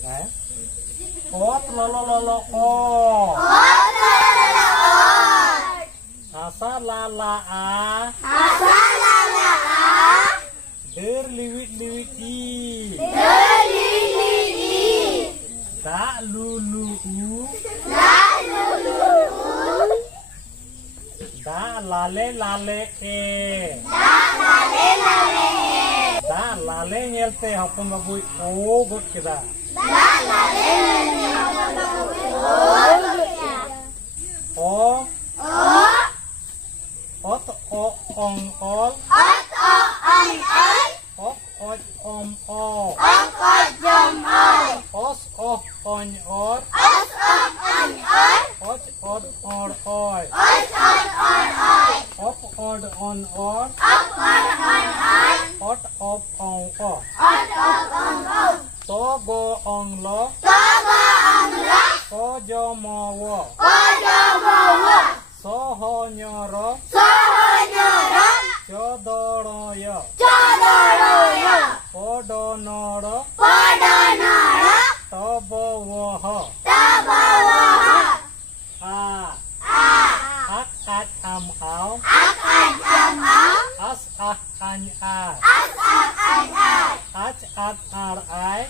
Enggak ya? Ot lolo lolo o. Asa lala a. Der liwit liwit i. Da lulu u. Da lale lale e. Da lale nyelte hapon babu o got kita. O. Ot o ong ol. Ok oj om o. Os oh on or. Och od or oi. Op od on or. Ot op on o. To go on lo. Ko jo mo wo. So ho nyoro. Chodoro yo. Podo noro. Tobo woho. Ak ak am au. As ak an a. Ach at ar ai.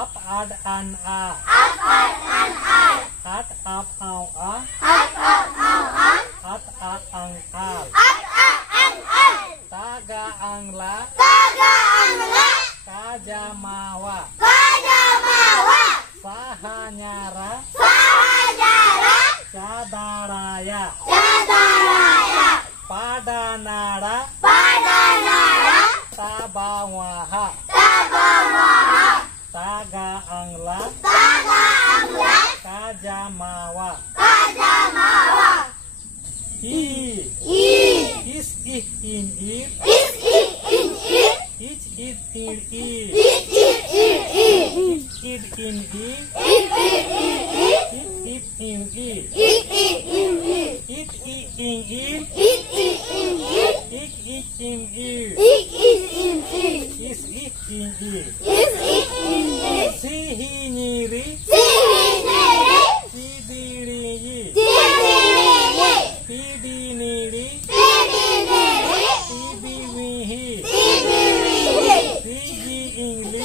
Ap ad an a. At ap au a. At at ang al. Taga ang la. Kajamawa. Sahanyara. Cadaraya. Padanara. Tabawaha. Taga angla. Kajamawa. Is ih in ir. Ich it ir ir. It in ir. It in ir. It in ir. Ik in ir. Is ik in ir. Si hi nyiri. Si diri yi. Si di niri. Si bi wihi. Si ji ingli.